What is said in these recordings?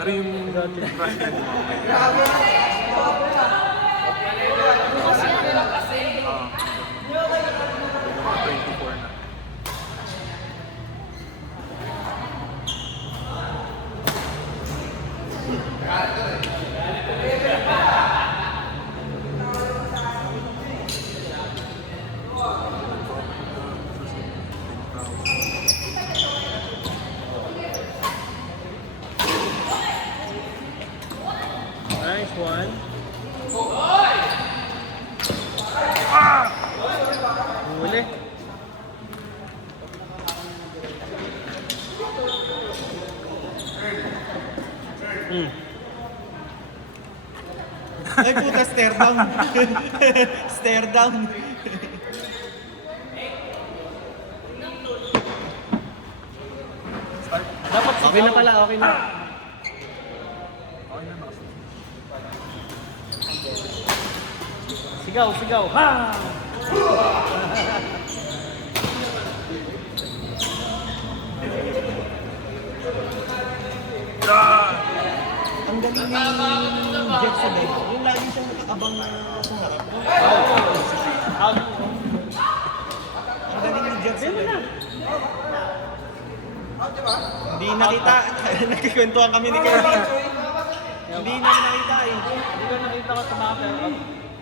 Pero yung crush niya mo. Mga 24 na. Nice one. Huli. Ay puta, stare down. Stare down. Dapat okay na pala, okay na. Okay na. Sigaw, sigaw. Ha! Ang galing ni Jet sa bed. Yung lagi siyang nakakabang sa harap. Ang galing ni Jet sa bed. Hindi nakita. Nagkikwentuhan kami ni Kenny. Hindi na nakita eh. Hindi ko nakita ko tumapel.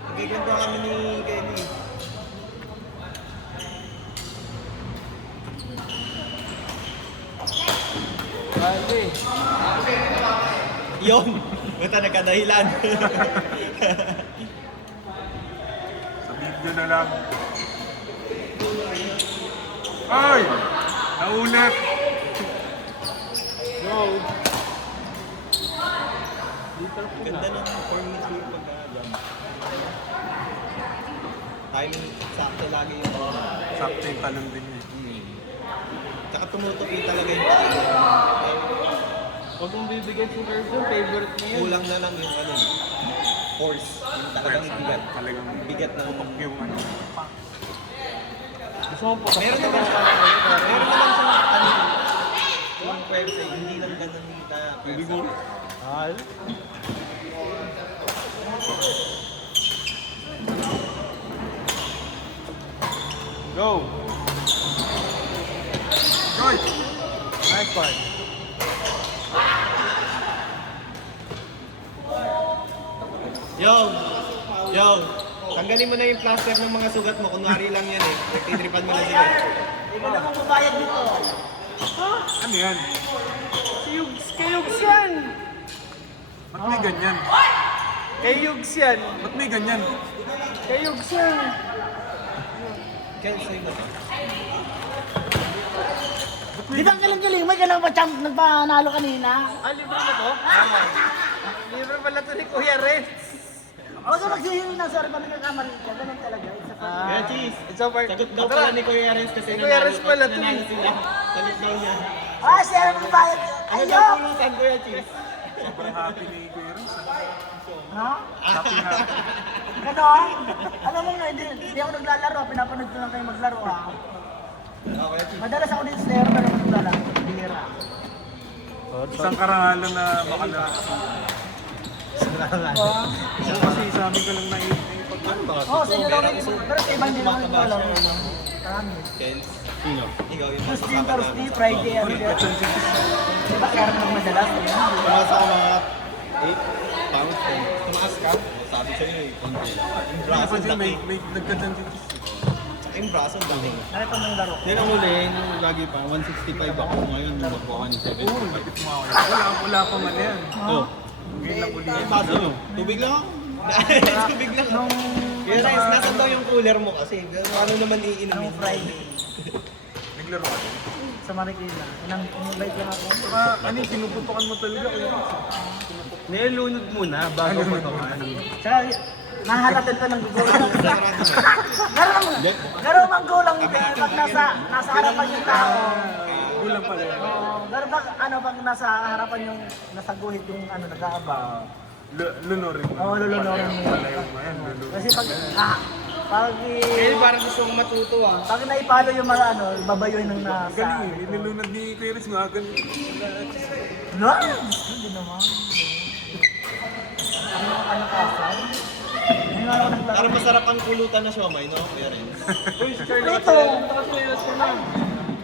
Nagkikwentuhan kami ni Kenny. Bali. Yun! Basta nagkadahilan. Sa video na lang. Ay! Naulit! Go. Ganda ng form ni Drew pagka-jump. Timing, sakto lagi yung Sakto yung talon din niya. Tsaka tumutupi talaga yung tayo. Huwag mong bibigyan si Virgil, favorite niya yun. Kulang na lang yung ano, force. Yung talagang bigat. Talagang Bigat ng yung ano. Gusto mo po Meron naman siya, meron naman siya ano, yung pwersa, hindi lang ganun na pwersa. Hal. Go. Roy! Nice one. Yo! Yo! Tanggalin mo na yung plaster ng mga sugat mo. Kunwari lang yan eh. Nagtitripan mo na sila. Ikaw naman babayad dito. Ano yan? Kay Yugs yan. Ba't may ganyan? Kay Yugs yan. Ba't may ganyan? Kay Yugs yan. Kaya sa'yo ba? Di ba ang galing-galing? May galang pa champ nagpanalo kanina. Ah, libre na to? Libre pala to ni Kuya Renz. Huwag ka magsihiri na, sorry pa nagkakamali ka. Ganun talaga. It's a fun. Kaya cheese. It's over. Sagot daw pala ni Kuya Renz kasi Si Kuya Renz pala to nanalo eh. sila. Sagot daw niya. Ah, siya ang magbayad. Ano daw Ayok! pulutan Kuya Cheese? Sobrang happy ni Kuya Renz. Ha? Happy na. Ganon? Alam mo nga, hindi ako naglalaro. Pinapanood ko lang kayo maglaro ha. Okay, cheese. Madalas ako din sa air, pero naglalaro. Bihira. Isang karangalan na makalala. Kasi sa amin ko lang naipag-ano. Oo, sa inyo daw na pero sa iba hindi naman naglalaro. Marami. Kens. Sino? Ikaw yung Tuesday, Thursday, Friday, ano din. Diba kaya naman madalas? Tumaas ako mga 8 pounds. Tumaas ka? Sabi sa'yo eh. Konti lang. Yung braso Kasi laki. may nagkadyan dito. Tsaka yung braso laki. Nakita mo yung laro. Yan ang huli, yung lagi pa, 165 ako ngayon, magkuha ni 7. Oo, lapit mo ako. Wala pa man yan. Oh, Ngayon lang uli. Yung baso mo. Tubig lang ako. Tubig lang ako. Kaya Rice, nasan daw yung cooler mo kasi? Ano naman iinumin? Nung Friday, Naglaro ka din. sa Marikina. In-invite lang ako. Saka ano yung pinuputukan mo talaga. Kuya Renz. nilunod muna bago mo ito. Tsaka, nahalatan ka ng gugulang. Garo mang gulang pag nasa harapan yung tao. Gulang pala yan. Garo ba, ano bang nasa harapan yung nasa guhit yung ano, nag-aabang. Lunorin mo. Oo, lulunorin mo. Palayo mo yan. Lunorin. Kasi pag Parang gusto kong matuto ah. pag naipalo yung mga ano, babayoy ng nasa. Galing eh. Nilunod ni Kuya Renz nga. Ganun. No, hindi naman. Para masarap ang kulutan na siomay, no? Kuya Renz. Uy, si Charlie, Ito. nakasilayas ka na.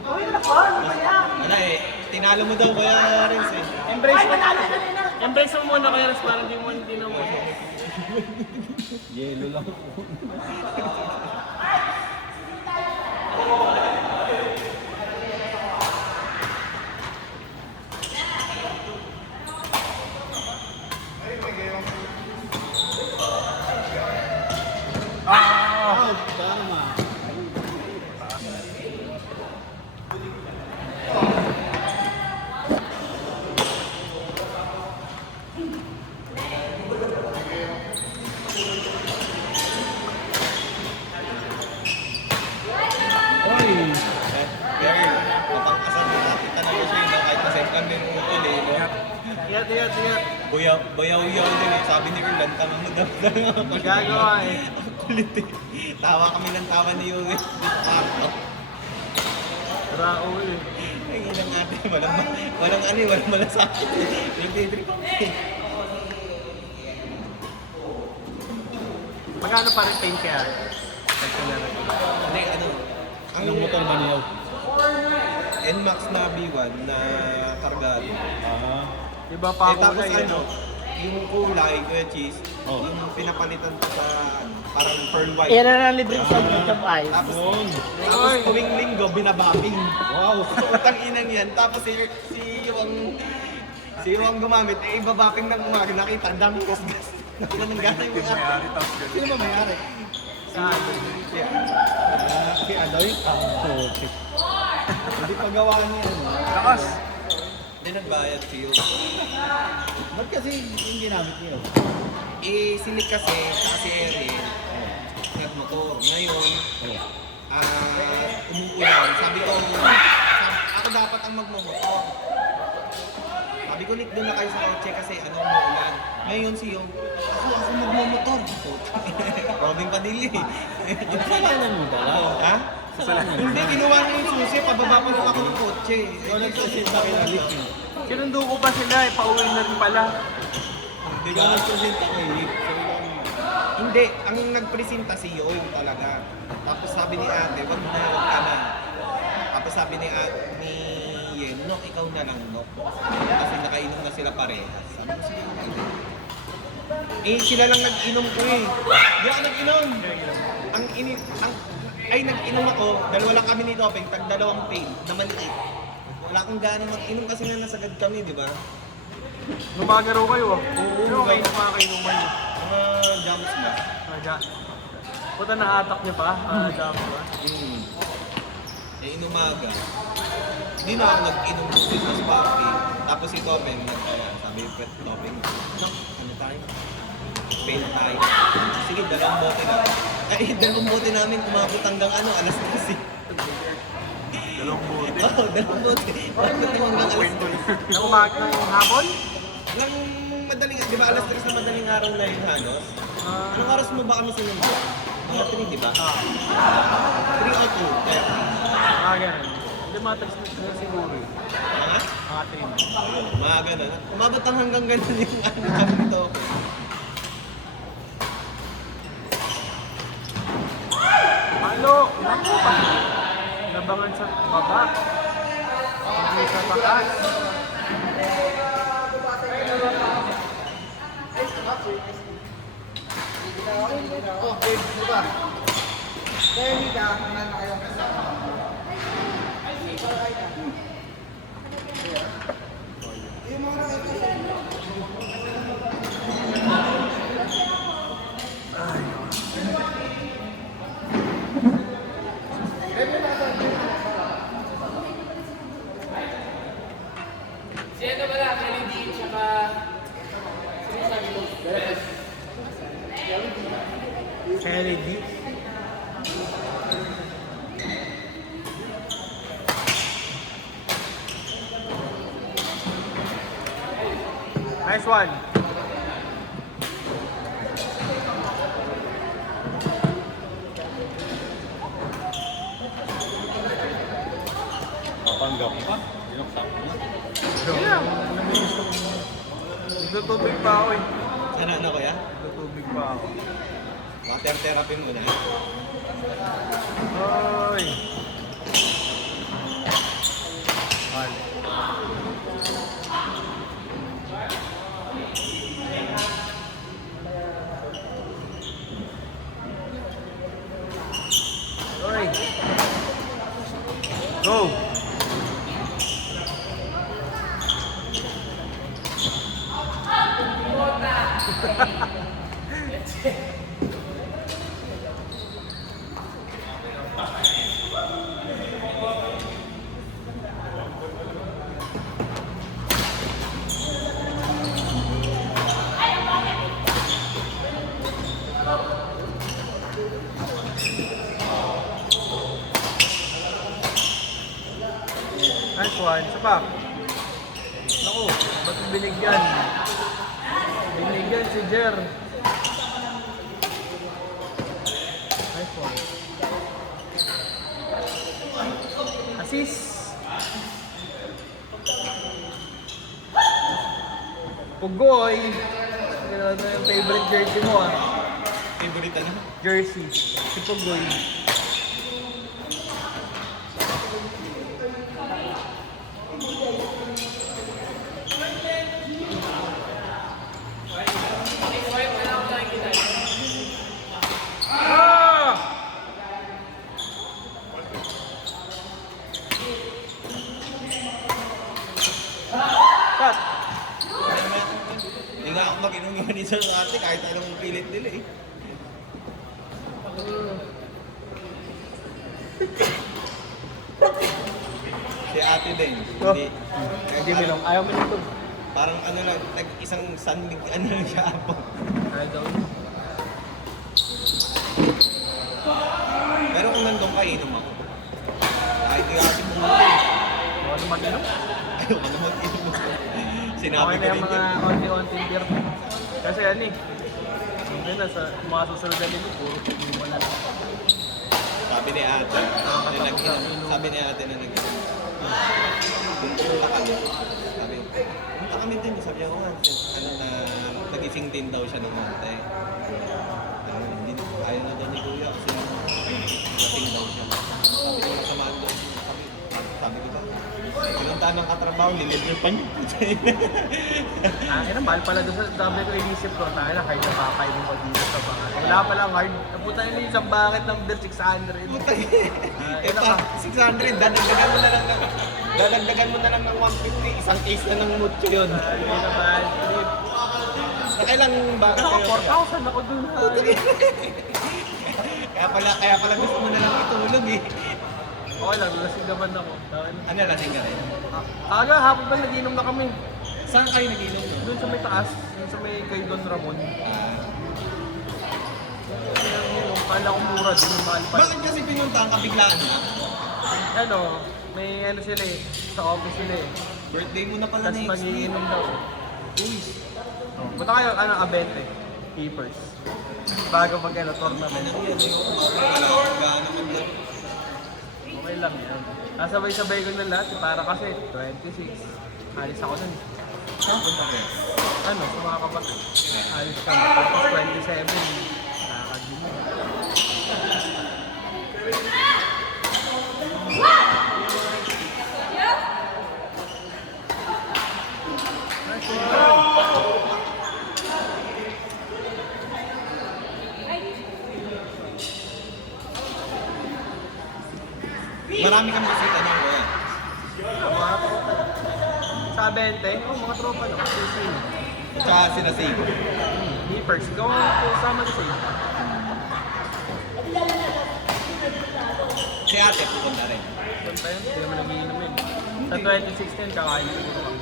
Uy, naman, kaya. Wala eh. Tinalo mo daw, Kuya Renz eh. Embrace Ay, mo. manalo ka rin na. Embrace mo muna kaya Ras, parang di mo hindi na mo. Yelo lang. Tama. Oy! Pero, mapangkasan mo natin talaga siya yun. Kahit na-send kami ng utol eh. No? Iyat. Bayaw-yaw din eh. Sabi ni Erlan, tanong mo daw. Gagawa eh. Ang kulit eh. Tawa kami ng tawa ni Yung eh. Rao eh. Ay, ilang ate. Walang malasakit. Nagtitrip kami. Magkano pa rin paint kaya? Hindi, ano. Anong motor ba niyo? NMAX na B1 na kargado. Ah. Iba pa ako Tapos na ano, yung kulay, Kuya Cheese, Oh. yung pinapalitan ko sa parang pearl white. Yan na lang libre sa YouTube ay. Tapos, Yun. tapos tuwing linggo, binabapping. Wow. Utang inang yan. Tapos si yung gumamit, eh, ibabapping ng umaga. Nakita, ang daming gas-gas. Walang gana yung mga. May-ari tapos ganun. Sino ba may-ari? Saan? Si Adoy? Putik. Hindi pa gawa niya yan. Lakas! Hindi nagbayad si yung. Ba't kasi yung ginamit niyo? Eh, silik kasi Erin, nagmotor. Ngayon, umuulan. Sabi ko, ako dapat ang magmumotor. Sabi ko, Nick, doon na kayo sa kotse kasi umuulan. Ngayon si Yung, ako magmumotor. Robin Padilla eh. Kasalanan mo dala. Ha? Hindi, kinuha niya yung susi. Pababa pa lang ako ng kotse. Ikaw nagpresenta kay Alip niyo. Sinundo ko pa sila eh. Pauwi na rin pala. Hindi Ikaw ka nagpresenta kay Alip. Hindi, ang nagpresenta si Yung talaga. Tapos sabi ni ate, wag ka na. Tapos sabi ni Yen, no, ikaw na lang, no. Kasi nakainom na sila parehas. Sabi ko sige. Eh, sila lang nag-inom ko eh. Di ako nag-inom. Ay, nag-inom ako. Dalawa lang kami ni Topeng, tag-dalawang pain na maliit. Wala akong gana mag-inom kasi nga nasagad kami, di ba? Lumaga raw kayo ah. Ano kayo kumakainuman niyo? Mga jams na. Puta na-attack niya pa. Dami ba? Eh, inumaga. Hindi na ako nag-inom ng business papi. Tapos si Tomen, sabi yung pet Topeng, ano tayo? Pain tayo. Sige, dalawang bote na. Eh, dalawang bote namin umabot hanggang alas 10. Dalawang bote. Oo, dalawang bote. Umabot hanggang alas 10. Na umaga ng hapon? Nang madaling, di ba alas 3 na madaling araw na yung Hanos? Anong oras mo ba kami sinundo? Mga 3, di ba? 3 o 2. Ganun. Hindi matalis na siguro eh. Ha? Mga 3. Ayun, mga ganun. Umabot ang hanggang ganun yung ano kami nito. Malo! Naku pa! Labangan sa baba. Hindi sa taas. Kennedy. Nice one. Mapanggap pa. Binuksak mo na. Yeah. Nagtutubig pa ako eh. Ano, kuya? Nagtutubig pa ako. Therapy muna. Oy! Vale. Oy! Go! Nice one. Isa pa. Naku, ba't mo binigyan? Binigyan si Jer. Nice one. Assist. Pugoy. Ano yung favorite jersey mo ah? Favorite na. Jersey. Si Pugoy. Cut! Hindi nga ako mag-inom sa ate kahit anong pilit nila eh. Si ate din. Hindi. Hindi mo lang. Ayaw mo nito. Parang ano lang, isang sandig ano lang siya po. Ayaw daw. Pero kung nandun ka, inom ako. Kahit nga kasi pumunta eh. Huwag na mag-inom. Ayaw ka na mag-inom. Sinabi Okay ko na yung rin mga yan. konti-konting beer. Kasi ano eh. Hindi na sa mga susunod na linggo, puro hindi mo na. Sabi ni ate, na nag-inom. Sabi ni ate na nag-inom. Punta kami. Sabi, punta kami din. Sabi niya, ano na, nagising din daw siya ng monte. Hindi, ayaw na daw ni Kuya kasi nagising daw siya. Sabi ko, nasamaan daw. Sabi ko ba, pinuntaan ng katrabaho, nililip pa niyo. Mahal pala doon sa sabi ko inisip ko, tayo na kahit napapainom ko dito sa mga. Wala palang hard. Napunta yun yung isang bucket ng beer 600. Ito, 600, dadagdagan mo na lang ng 150, isang case na ng mucho yun. Hindi na bad trip. Nakailang bakit Naka kayo? 4,000 ako dun. Kaya pala gusto mo na lang itulog eh. Okay lang, lasing naman ako. Ano, lasing ka rin? Aga, hapon ba nag-inom na kami? Saan kayo nag-inom doon? Doon sa may taas, doon sa may kay Don Ramon. Kala ko mura, doon yung mahal pa. Bakit kasi pinuntahan ka biglaan na? Ano, may ano sila eh, sa office sila eh. Birthday mo na pala Tapos next week. mag-iinom daw. Uy, Punta kayo, ano, Abente. Keepers. Bago mag ano, tournament. gaano man lang. Okay lang yan. Nasabay-sabay ko na lahat, eh, para kasi 26. Alis ako dun. Saan punta kayo? Ano, sa mga kapatid. Alis kami. Tapos 27. Nakakadin mo. Marami kang bisita ng kuya. Mga tropa. Sa 20? Oh, mga tropa lang. Sisi. Tsaka sila Sig. Keepers. Ikaw ang sama na sa'yo. Si ate pupunta rin. Punta yun, hindi naman nagiinom yun. Sa 2016, kakain ko rin ako.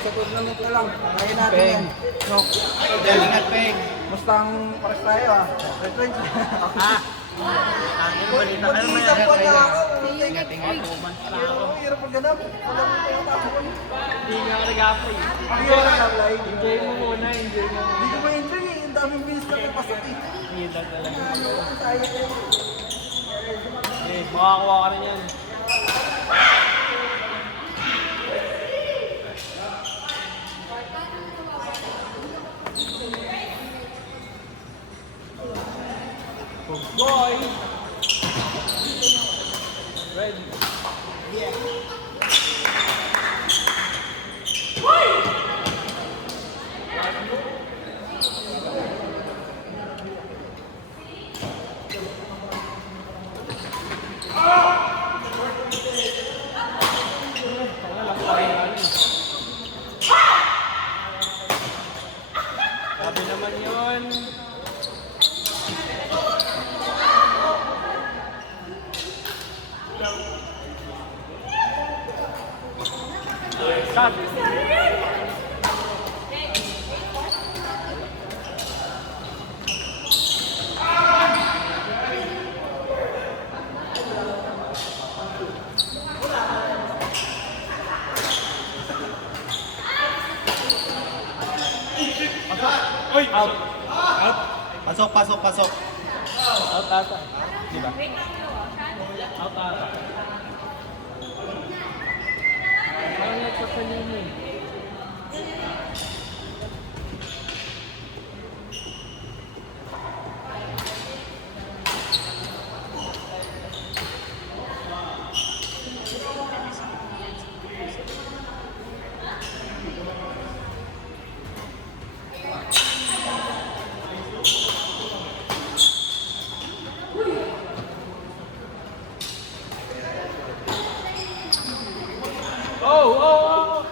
Sagot na lang lang. Kaya natin yan. No. Ingat, Peng. Musta ang pares tayo ah? Reference. Ang balita. Ano ba Mag-iisang yan? buwan na ako. Ingat. 2 months na ako. Ang hirap pag ganap. Wala mo tayo tapon. Hindi nga ako nag-apply. Ang hirap lang live. Enjoy mo muna, enjoy mo muna. Hindi ko ma-enjoy eh. Ang daming bilis na napasok eh. Hindi talaga. Sayang eh. Eh, makakuha ka rin yan. Ready. Grabe naman yun. Cut. Out. Pasok, pasok, pasok. Out ata. Di ba? Out ata. Parang nagpapalim eh. Oh, oh, oh!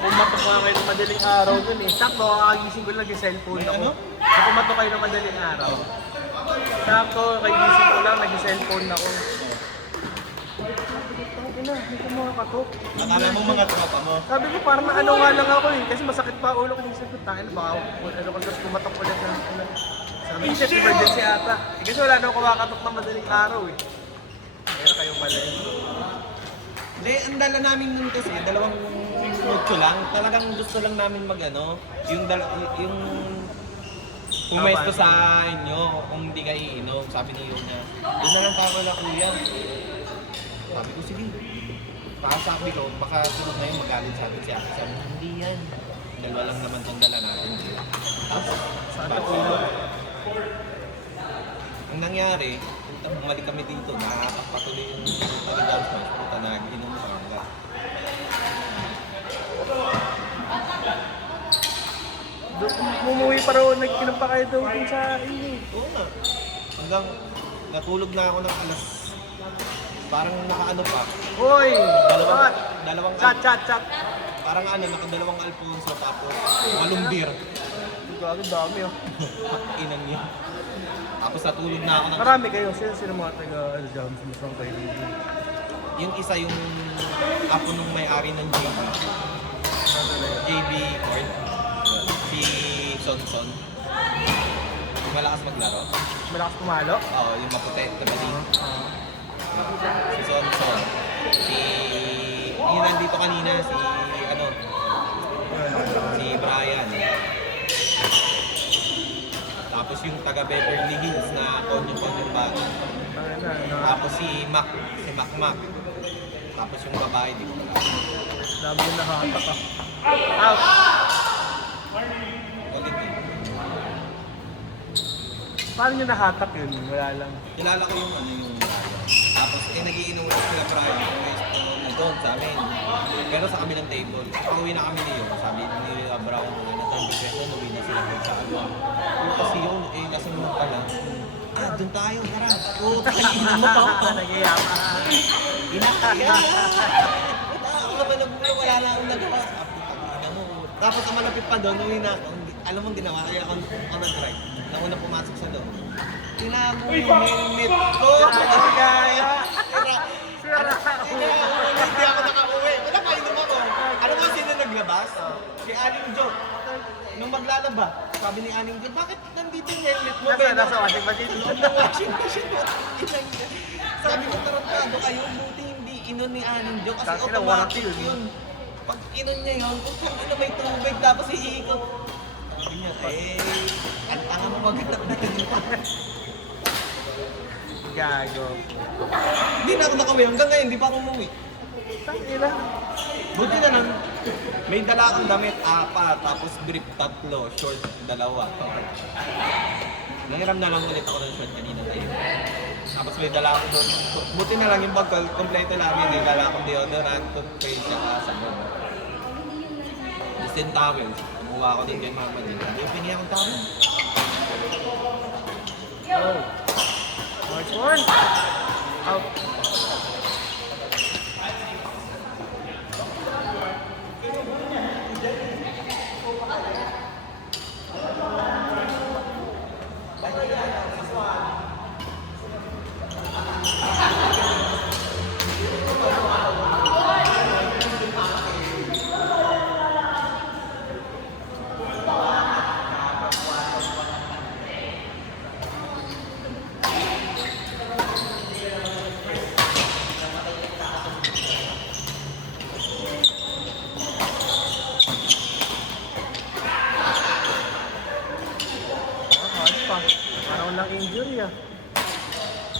Pumatok ko kayo ng madaling araw dun eh. Sakto, kakagising ko lang yung cellphone ako. So, pumatok kayo ng madaling araw. Sakto, kakagising ko lang, nag-cellphone ako. Ina, hindi ko makakatok. Akala mo mga tropa mo. Sabi ko, parang ano nga lang ako eh. Kasi masakit pa ulo ko. Isip ko, tayo na baka ano ko, tapos pumatok ulit ng ano. Sabi ko, shit, emergency ata. Eh, kasi wala na ako kumakatok ng madaling araw eh. Kaya kayo pala eh. Hindi, ang dala namin nun kasi, dalawang minuto lang. Talagang gusto lang namin mag-ano, yung pumesto sa inyo kung hindi kayo iinom. Sabi ni Yuna, doon na lang tayo wala kuya. Sabi ko, sige. Baka sabi ko, baka sunod na yung magalit sa atin si Ate. Sabi ko, hindi yan. Dalawa lang naman itong dala natin. Tapos, ang nangyari, bumalik kami dito, nakakapatuloy yung talagang smash. Puta, nag-inom sa hangga. Mumuwi pa raw, nagkinom pa kayo daw dun sa inyo. Oo nga. Hanggang natulog na ako ng alas. Parang nakaano pa. Hoy! Dalawang Chat. parang ano, nakadalawang Alfonso tapos 8 beer. Grabe, dami oh. Inan niya. Tapos natulog na ako ng... Marami kayo. Sino mga taga-jams mo sa kayo dito? Yung isa yung apo nung may-ari ng JB Court. Si Sonson. Yung malakas maglaro. Malakas pumalo? Oo, yung maputi na baling. Si Sonson. Yung nandito kanina, si Brian. Tapos yung taga Beverly Hills na konyo-konyo bago. Tapos si Mac. Tapos yung babae, di ko alam. Dami yung nakahatak ah. Out! Ulit eh. Paano nyo nahatak yun? Wala lang. Kilala ko yung yung tapos nagiinom ulit sila Brian. Doon sa amin. Pero sa kabilang table. Pauwi na kami niyo. Sabi ni Brown na 20 pesos, uwi na sila doon sa ano. Kasi yun, nasa mga pala. Doon tayo, tara. Inom mo pa ako. Nag-iyapak. Inakaya. Ako naman nagulo, wala na akong nagawa. Tapos ang malapit pa doon, uwi na. Alam mong ginawa, kaya ako nag-drive. Nauna pumasok sa doon. Tinago yung helmet ko. Gaya! Hindi ako nakauwi. Wala pa, inom ako. Alam mo sino naglabas? Si Aling Jo. Nung maglalaba, sabi ni Aling Jo, bakit nandito yung helmet mo? Nasa washing machine. Loob ng washing machine mo. Sabi ko, tarantado kayo, buti hindi inon ni Aling Jo kasi Tangina, automatic warranty yun. yun. Pag inon niya yun, kung ano may tubig tapos iikot. Sabi niya, ang tanga mo maghanap na yun. Gago. Hindi na ako nakauwi. Hanggang ngayon, hindi pa ako umuwi. Tangina. Buti na lang, may dala akong damit, 4, tapos grip 3, short 2. Nahiram na lang ulit ako ng short kanina tayo. Tapos may dala akong doon. Buti na lang yung bag ko, kompleto namin. May dala akong deodorant, toothpaste, saka sabon. Distant towels. Kumuha ako din kay mama din. Hindi yung piniha akong towel. Oh. Nice one. Out. Hard pa. Parang walang injury ah.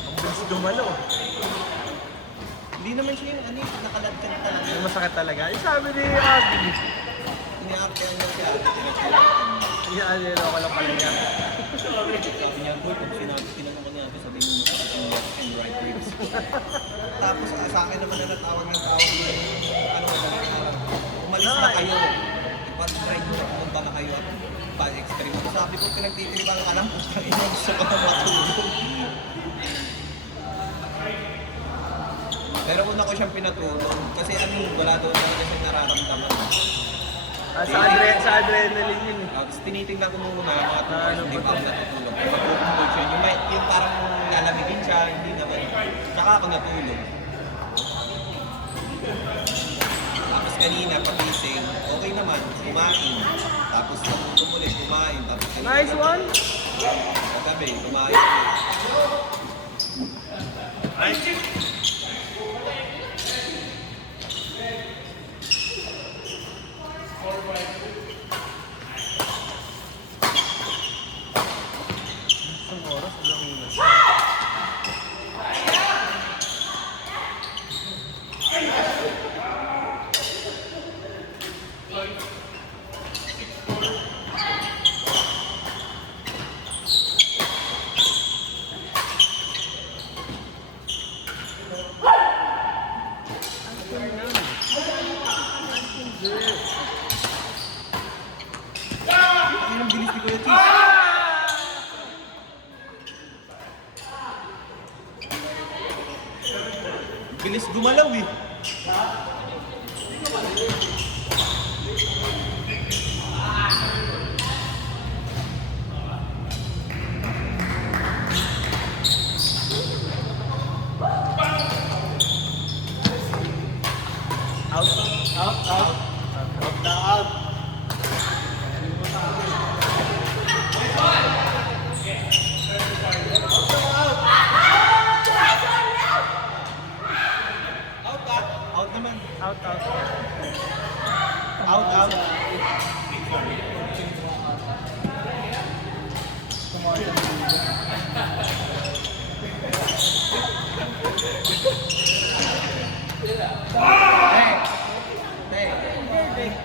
Ang bilis dumalo. Hindi naman siya yung nakaladkad talaga. May masakit talaga. Eh, sabi ni Abby. Iniaakyan niya siya. Iaalero ko lang pala niya. Sabi niya, boy, pag tinanong ko niya, sabi mo masakit yung left and right ribs. Tapos sa akin naman na natawag ng tawag na ano ko na umalis na kayo. Ipag-drive mo na pumunta na kayo at pa-extreme. Sabi ko, pinagtitripan ka lang, putang ina, gusto ko na matulog. Pero una ko siyang pinatulog kasi wala daw talaga siyang nararamdaman. Sa adrenaline yun eh. Tapos tinitingnan ko muna mga Ano hindi ba pa ako natutulog. Matutulog siya. Yung parang lalamigin siya, hindi naman. Tsaka ako natulog. Tapos kanina, pagising, okay naman, kumain. Tapos natutulog ulit, kumain. Tapos kanina, Nice one. kagabi, kumain ulit. Isang oras, walang inas. Ay, ang bilis ni Kuya Cheese. Bilis gumalaw eh. Out ah. Out naman. Out, out. Out, out.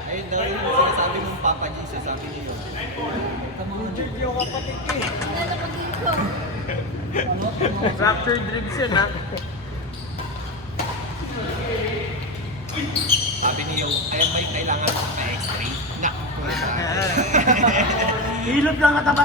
Ayun daw yung sinasabi mong Papa Jesus, sabi niyo yun. Yung kapatid ko eh. Fractured ribs yun ha. Sabi niyo, ayan ba yung kailangan sa x-ray? Nak. Hilot lang katapat.